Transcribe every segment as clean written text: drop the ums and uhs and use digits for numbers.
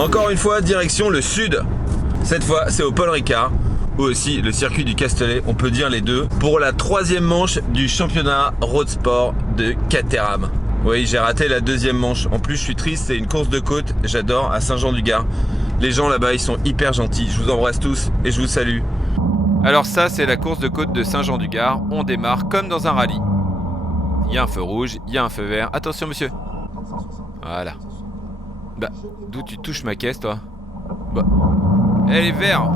Encore une fois, direction le sud. Cette fois, c'est au Paul Ricard, ou aussi le circuit du Castellet, on peut dire les deux, pour la 3e manche du championnat road sport de Caterham. Oui, j'ai raté la 2e manche. En plus, je suis triste, c'est une course de côte, j'adore, à Saint-Jean-du-Gard. Les gens là-bas, ils sont hyper gentils. Je vous embrasse tous et je vous salue. Alors ça, c'est la course de côte de Saint-Jean-du-Gard. On démarre comme dans un rallye. Il y a un feu rouge, il y a un feu vert. Attention, monsieur. Voilà. Bah, d'où tu touches ma caisse, toi? Bah, elle est verte.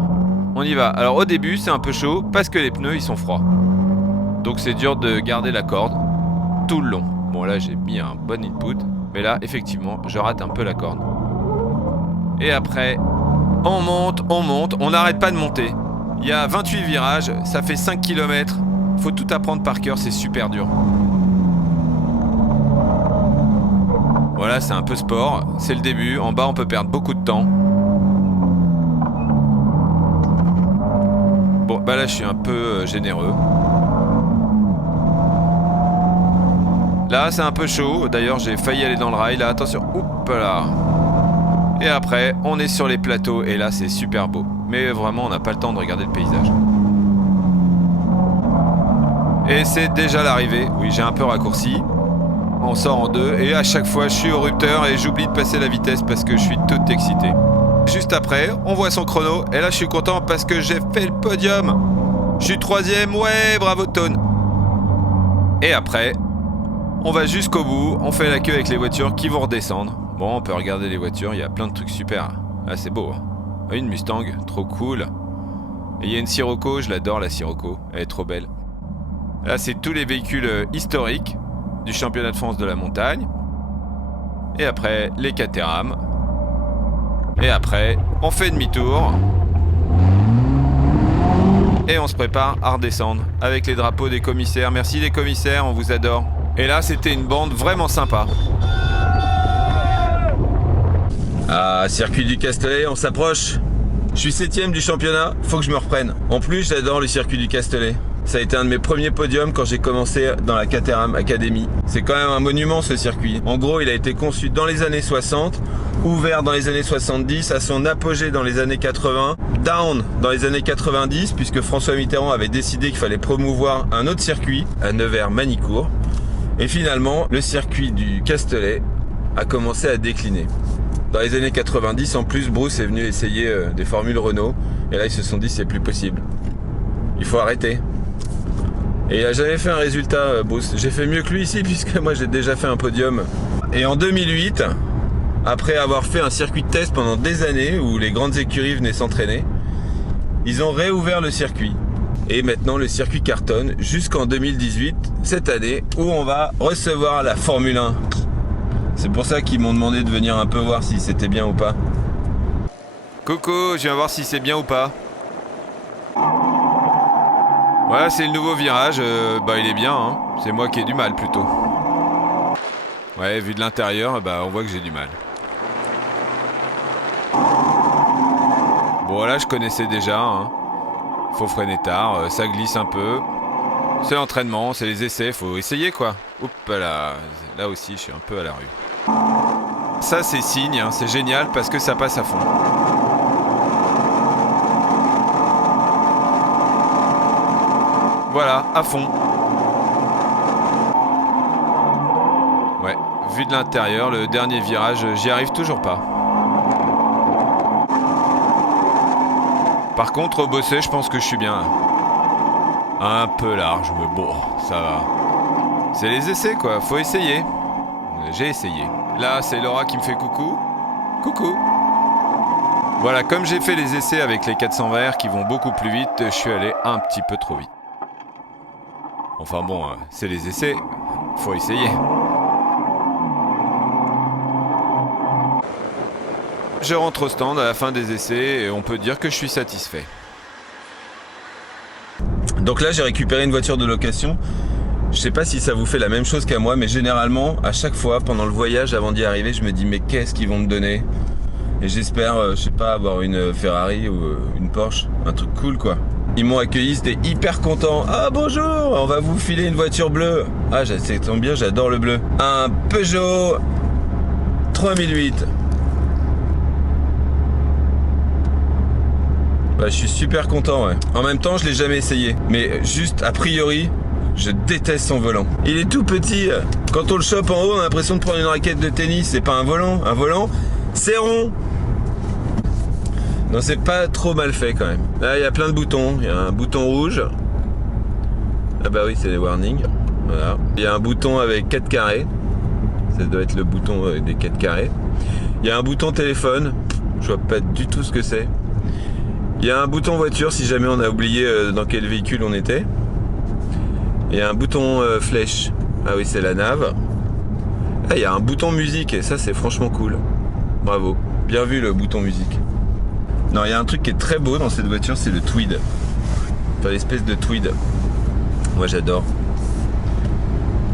On y va. Alors au début, c'est un peu chaud parce que les pneus, ils sont froids. Donc c'est dur de garder la corde tout le long. Bon, là, j'ai mis un bon input. Mais là, effectivement, je rate un peu la corde. Et après, on monte, on n'arrête pas de monter. Il y a 28 virages, ça fait 5 km. Faut tout apprendre par cœur, c'est super dur. Voilà, c'est un peu sport, c'est le début. En bas, on peut perdre beaucoup de temps. Bon, bah là, je suis un peu généreux. Là, c'est un peu chaud. D'ailleurs, j'ai failli aller dans le rail. Là, attention. Oups là. Et après, on est sur les plateaux. Et là, c'est super beau. Mais vraiment, on n'a pas le temps de regarder le paysage. Et c'est déjà l'arrivée. Oui, j'ai un peu raccourci. On sort en deux. Et à chaque fois, je suis au rupteur et j'oublie de passer la vitesse parce que je suis tout excité. Juste après, on voit son chrono. Et là, je suis content parce que j'ai fait le podium. Je suis 3e. Ouais, bravo, Tone. Et après, on va jusqu'au bout. On fait la queue avec les voitures qui vont redescendre. Bon, on peut regarder les voitures. Il y a plein de trucs super. Ah, c'est beau, hein. Une Mustang, trop cool. Et il y a une Sirocco, je l'adore la Sirocco, elle est trop belle. Là, c'est tous les véhicules historiques du championnat de France de la montagne. Et après, les Caterham. Et après, on fait demi-tour. Et on se prépare à redescendre avec les drapeaux des commissaires. Merci les commissaires, on vous adore. Et là, c'était une bande vraiment sympa. Ah, circuit du Castellet, on s'approche. Je suis 7e du championnat, faut que je me reprenne. En plus, j'adore le circuit du Castellet. Ça a été un de mes premiers podiums quand j'ai commencé dans la Caterham Academy. C'est quand même un monument ce circuit. En gros, il a été conçu dans les années 60, ouvert dans les années 70, à son apogée dans les années 80, down dans les années 90, puisque François Mitterrand avait décidé qu'il fallait promouvoir un autre circuit, à Nevers-Manicourt. Et finalement, le circuit du Castellet a commencé à décliner. Dans les années 90, en plus, Bruce est venu essayer des formules Renault. Et là, ils se sont dit, c'est plus possible. Il faut arrêter. Et il a jamais fait un résultat, Bruce. J'ai fait mieux que lui ici, puisque moi, j'ai déjà fait un podium. Et en 2008, après avoir fait un circuit de test pendant des années, où les grandes écuries venaient s'entraîner, ils ont réouvert le circuit. Et maintenant, le circuit cartonne jusqu'en 2018, cette année, où on va recevoir la Formule 1. C'est pour ça qu'ils m'ont demandé de venir un peu voir si c'était bien ou pas. Coucou, je viens voir si c'est bien ou pas. Voilà, c'est le nouveau virage. Bah, il est bien, hein. C'est moi qui ai du mal plutôt. Ouais, vu de l'intérieur, bah, on voit que j'ai du mal. Bon, là, je connaissais déjà, hein. Faut freiner tard, ça glisse un peu. C'est l'entraînement, c'est les essais, faut essayer quoi. Oups là, là aussi je suis un peu à la rue. Ça c'est signe, hein, c'est génial parce que ça passe à fond. Voilà, à fond. Ouais, vu de l'intérieur, le dernier virage, j'y arrive toujours pas. Par contre, au bosset, je pense que je suis bien. Un peu large, mais bon, ça va. C'est les essais, quoi. Faut essayer. J'ai essayé. Là, c'est Laura qui me fait coucou. Coucou. Voilà, comme j'ai fait les essais avec les 400 verts qui vont beaucoup plus vite, je suis allé un petit peu trop vite. Enfin bon, c'est les essais. Faut essayer. Je rentre au stand à la fin des essais et on peut dire que je suis satisfait. Donc là, j'ai récupéré une voiture de location. Je sais pas si ça vous fait la même chose qu'à moi, mais généralement, à chaque fois, pendant le voyage, avant d'y arriver, je me dis mais qu'est-ce qu'ils vont me donner? Et j'espère, je sais pas, avoir une Ferrari ou une Porsche, un truc cool quoi. Ils m'ont accueilli, c'était hyper content. Ah bonjour, on va vous filer une voiture bleue. Ah, ça tombe bien, j'adore le bleu. Un Peugeot 3008. Bah, je suis super content, ouais. En même temps, je l'ai jamais essayé. Mais juste, a priori, je déteste son volant. Il est tout petit. Quand on le chope en haut, on a l'impression de prendre une raquette de tennis. C'est pas un volant. Un volant, c'est rond. Non, c'est pas trop mal fait quand même. Là, il y a plein de boutons. Il y a un bouton rouge. Ah bah oui, c'est les warnings. Voilà. Il y a un bouton avec 4 carrés. Ça doit être le bouton des 4 carrés. Il y a un bouton téléphone. Je vois pas du tout ce que c'est. Il y a un bouton voiture si jamais on a oublié dans quel véhicule on était. Il y a un bouton flèche. Ah oui, c'est la nav. Ah, il y a un bouton musique et ça, c'est franchement cool. Bravo. Bien vu le bouton musique. Non, il y a un truc qui est très beau dans cette voiture, c'est le tweed. Enfin, l'espèce de tweed. Moi, j'adore.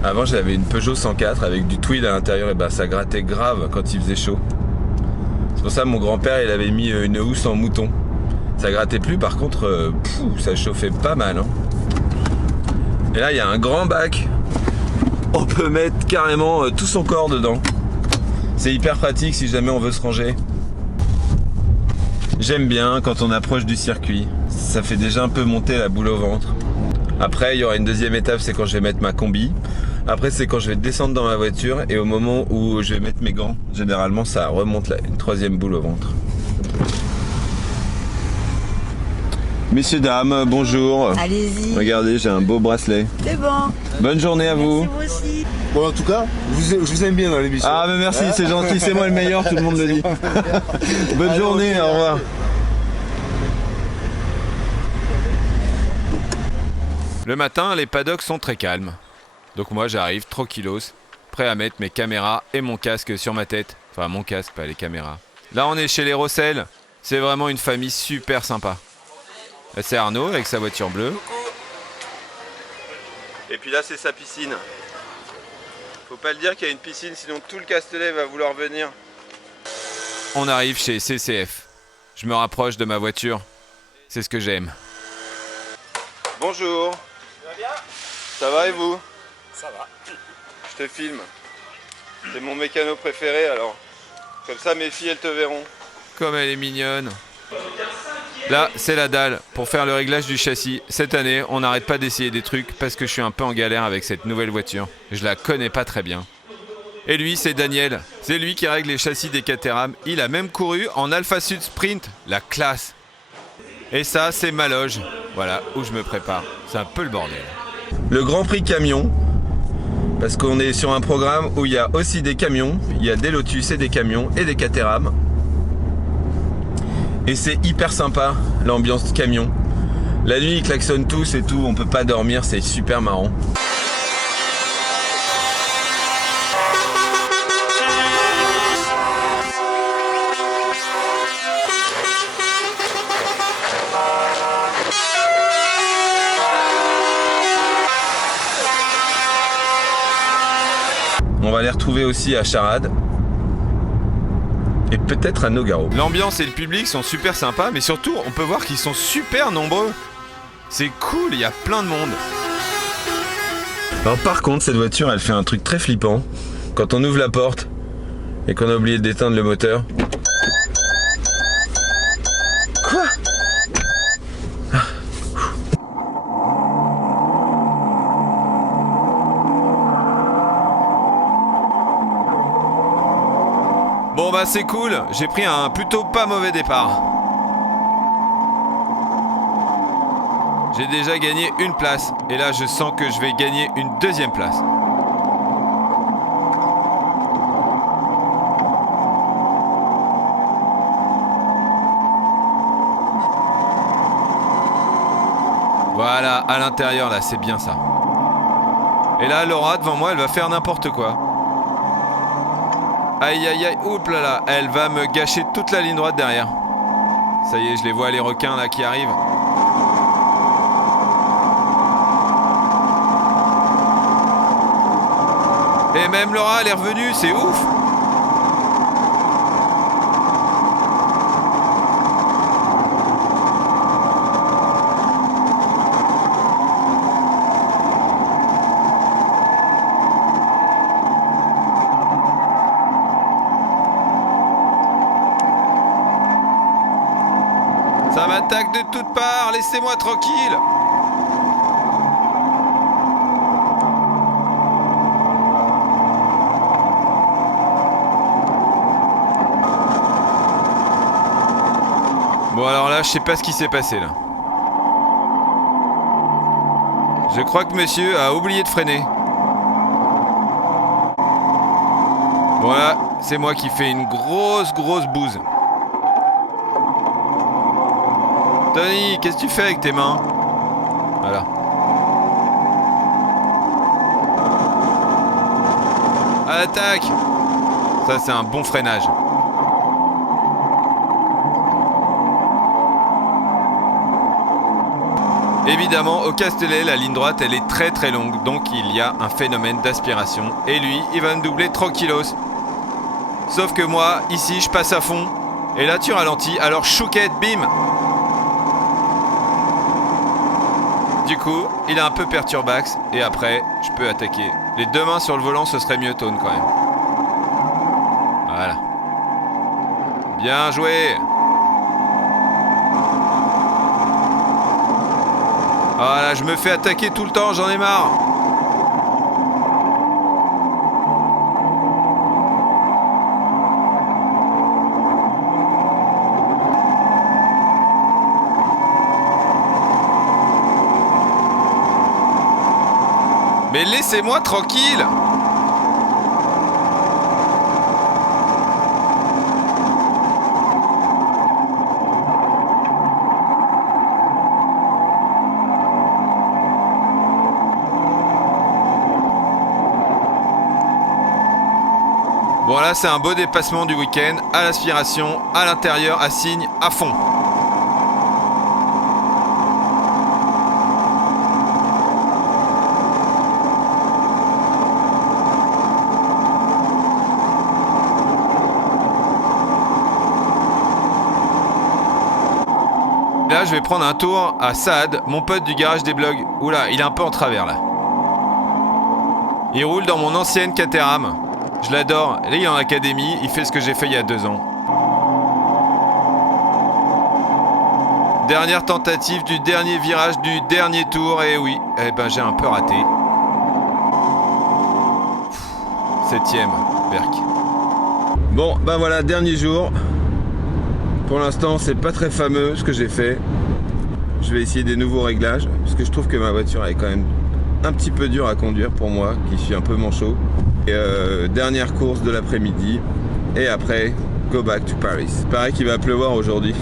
Avant, j'avais une Peugeot 104 avec du tweed à l'intérieur et bah, ça grattait grave quand il faisait chaud. C'est pour ça que mon grand-père, il avait mis une housse en mouton. Ça grattait plus, par contre, ça chauffait pas mal. Hein. Et là, il y a un grand bac. On peut mettre carrément tout son corps dedans. C'est hyper pratique si jamais on veut se ranger. J'aime bien quand on approche du circuit. Ça fait déjà un peu monter la boule au ventre. Après, il y aura une deuxième étape, c'est quand je vais mettre ma combi. Après, c'est quand je vais descendre dans ma voiture et au moment où je vais mettre mes gants, généralement, ça remonte là, une troisième boule au ventre. Messieurs, dames, bonjour. Allez-y. Regardez, j'ai un beau bracelet. C'est bon. Bonne journée à vous. Merci, vous aussi. Bon, en tout cas, je vous aime bien dans l'émission. Ah, mais merci, c'est gentil, c'est moi le meilleur, tout le monde le dit. Bonne journée, au revoir. Le matin, les paddocks sont très calmes. Donc moi, j'arrive tranquillos, prêt à mettre mes caméras et mon casque sur ma tête. Enfin, mon casque, pas les caméras. Là, on est chez les Rossel. C'est vraiment une famille super sympa. Là, c'est Arnaud avec sa voiture bleue. Et puis là, c'est sa piscine. Faut pas le dire qu'il y a une piscine, sinon tout le Castellet va vouloir venir. On arrive chez CCF. Je me rapproche de ma voiture. C'est ce que j'aime. Bonjour. Ça va bien? Ça va et vous? Ça va. Je te filme. C'est mon mécano préféré, alors. Comme ça, mes filles, elles te verront. Comme elle est mignonne. Là, c'est la dalle pour faire le réglage du châssis. Cette année, on n'arrête pas d'essayer des trucs parce que je suis un peu en galère avec cette nouvelle voiture. Je la connais pas très bien. Et lui, c'est Daniel. C'est lui qui règle les châssis des Caterham. Il a même couru en Alpha Sud Sprint. La classe. Et ça, c'est ma loge. Voilà, où je me prépare. C'est un peu le bordel. Le Grand Prix camion, parce qu'on est sur un programme où il y a aussi des camions, il y a des Lotus et des camions et des Caterham. Et c'est hyper sympa, l'ambiance camion. La nuit, ils klaxonnent tous et tout, on peut pas dormir, c'est super marrant. On va les retrouver aussi à Charade. Et peut-être à Nogaro. L'ambiance et le public sont super sympas, mais surtout, on peut voir qu'ils sont super nombreux. C'est cool, il y a plein de monde. Alors par contre, cette voiture, elle fait un truc très flippant. Quand on ouvre la porte et qu'on a oublié d'éteindre le moteur. Quoi? Bon bah c'est cool, j'ai pris un plutôt pas mauvais départ. J'ai déjà gagné une place, et là je sens que je vais gagner une deuxième place. Voilà, à l'intérieur là, c'est bien ça. Et là Laura devant moi, elle va faire n'importe quoi. Aïe aïe aïe, oups là là, elle va me gâcher toute la ligne droite derrière. Ça y est, je les vois les requins là qui arrivent. Et même Laura, elle est revenue, c'est ouf. Ça m'attaque de toutes parts, laissez-moi tranquille. Bon alors là, je sais pas ce qui s'est passé là. Je crois que monsieur a oublié de freiner. Voilà, c'est moi qui fais une grosse bouse. Tony, qu'est-ce que tu fais avec tes mains? Voilà. À l'attaque! Ça, c'est un bon freinage. Évidemment, au Castellet, la ligne droite, elle est très longue, donc il y a un phénomène d'aspiration. Et lui, il va me doubler tranquillos. Sauf que moi, ici, je passe à fond. Et là, tu ralentis, alors chouquette, bim! Du coup, il est un peu perturbax, et après, je peux attaquer. Les deux mains sur le volant, ce serait mieux, Tone, quand même. Voilà. Bien joué! Voilà, je me fais attaquer tout le temps, j'en ai marre. Mais laissez-moi tranquille. Bon là c'est un beau dépassement du week-end, à l'aspiration, à l'intérieur, à signe, à fond. Là je vais prendre un tour à Saad, mon pote du garage des blogs. Oula, il est un peu en travers là. Il roule dans mon ancienne Caterham. Je l'adore. Là, il est en académie. Il fait ce que j'ai fait il y a 2 ans. Dernière tentative du dernier virage du dernier tour. Et oui, eh ben, j'ai un peu raté. 7ème, Berk. Bon, ben voilà, dernier jour. Pour l'instant, c'est pas très fameux ce que j'ai fait. Je vais essayer des nouveaux réglages. Parce que je trouve que ma voiture est quand même un petit peu dure à conduire pour moi, qui suis un peu manchot. Et dernière course de l'après-midi et après go back to Paris. Pareil qu'il va pleuvoir aujourd'hui.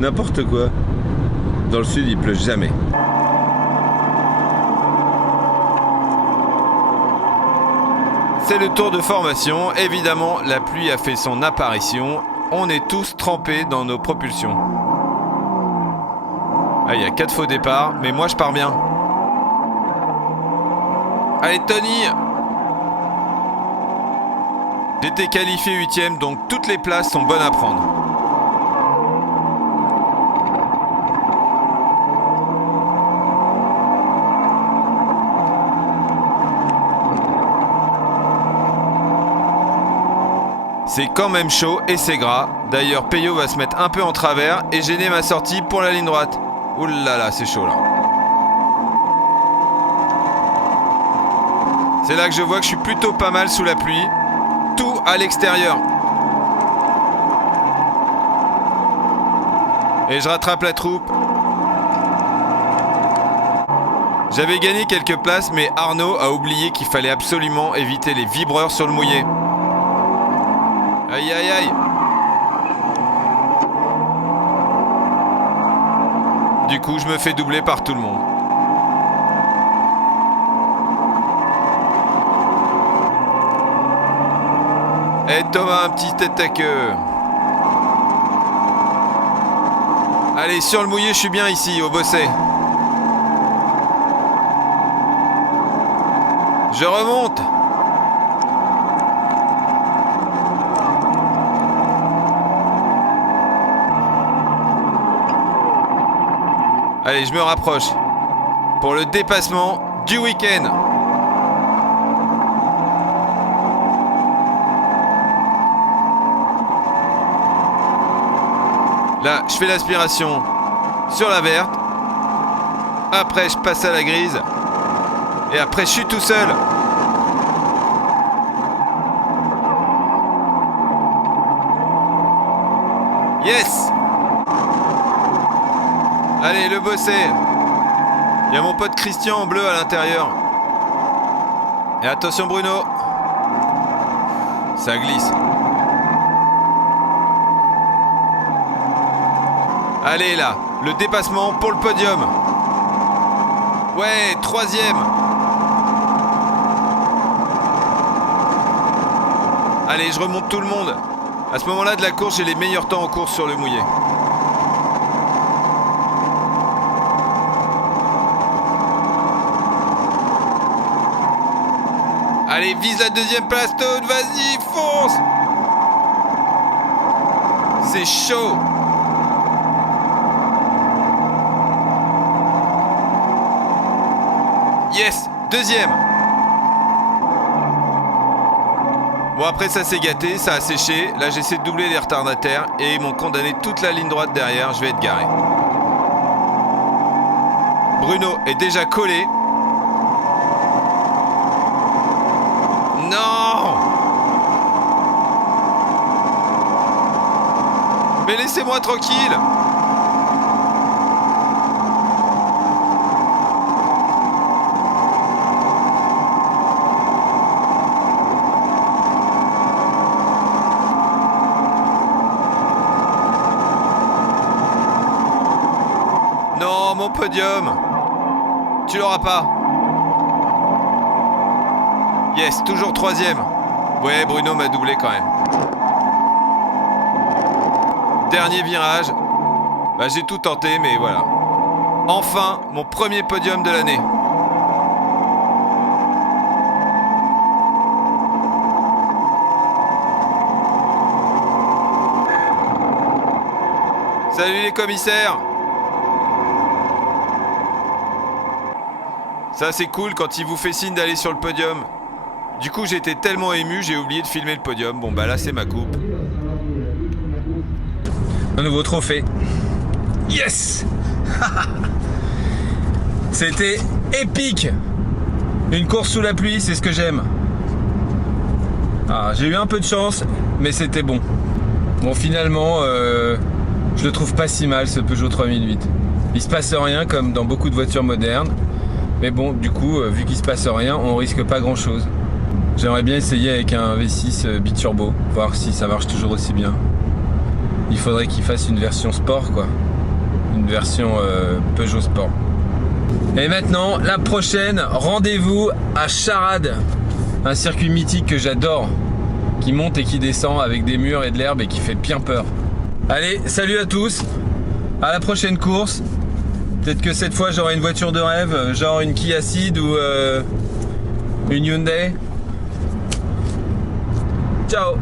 N'importe quoi. Dans le sud il pleut jamais. C'est le tour de formation. Évidemment la pluie a fait son apparition. On est tous trempés dans nos propulsions. Ah, il y a 4 faux départs, mais moi je pars bien. Allez Tony! J'étais qualifié 8ème, donc toutes les places sont bonnes à prendre. C'est quand même chaud et c'est gras. D'ailleurs, Peyo va se mettre un peu en travers et gêner ma sortie pour la ligne droite. Ouh là là, c'est chaud là. C'est là que je vois que je suis plutôt pas mal sous la pluie. Tout à l'extérieur. Et je rattrape la troupe. J'avais gagné quelques places, mais Arnaud a oublié qu'il fallait absolument éviter les vibreurs sur le mouillé. Aïe aïe aïe. Du coup, je me fais doubler par tout le monde. Et Thomas, un petit tête à queue. Allez, sur le mouillé, je suis bien ici, au Bosset. Je remonte. Allez, je me rapproche. Pour le dépassement du week-end. Là, je fais l'aspiration. sur la verte. Après, je passe à la grise. Et après, je suis tout seul. Yes! Allez, le bosser. Il y a mon pote Christian en bleu à l'intérieur. Et attention Bruno. Ça glisse. Allez là, le dépassement pour le podium. Ouais, 3e. Allez, je remonte tout le monde. À ce moment-là de la course, j'ai les meilleurs temps en course sur le mouillé. Allez, vise la 2e place, Toad, vas-y, fonce! C'est chaud! Yes, 2e! Bon, après ça s'est gâté, ça a séché. Là, j'essaie de doubler les retardataires et ils m'ont condamné toute la ligne droite derrière. Je vais être garé. Bruno est déjà collé. Non! Mais laissez-moi tranquille! Non, mon podium! Tu l'auras pas! Yes, toujours 3e. Ouais, Bruno m'a doublé quand même. Dernier virage. Bah, j'ai tout tenté, mais voilà. Enfin, mon premier podium de l'année. Salut les commissaires! Ça, c'est cool quand il vous fait signe d'aller sur le podium. Du coup, j'étais tellement ému, j'ai oublié de filmer le podium. Bon, bah là, c'est ma coupe. Un nouveau trophée. Yes! C'était épique! Une course sous la pluie, c'est ce que j'aime. Ah, j'ai eu un peu de chance, mais c'était bon. Bon, finalement, je le trouve pas si mal, ce Peugeot 3008. Il se passe rien, comme dans beaucoup de voitures modernes. Mais bon, du coup, vu qu'il se passe rien, on risque pas grand chose. J'aimerais bien essayer avec un V6 biturbo, voir si ça marche toujours aussi bien. Il faudrait qu'il fasse une version sport, quoi. Une version Peugeot Sport. Et maintenant, la prochaine, rendez-vous à Charade. Un circuit mythique que j'adore, qui monte et qui descend avec des murs et de l'herbe et qui fait bien peur. Allez, salut à tous, à la prochaine course. Peut-être que cette fois j'aurai une voiture de rêve, genre une Kia Ceed ou une Hyundai. Ciao!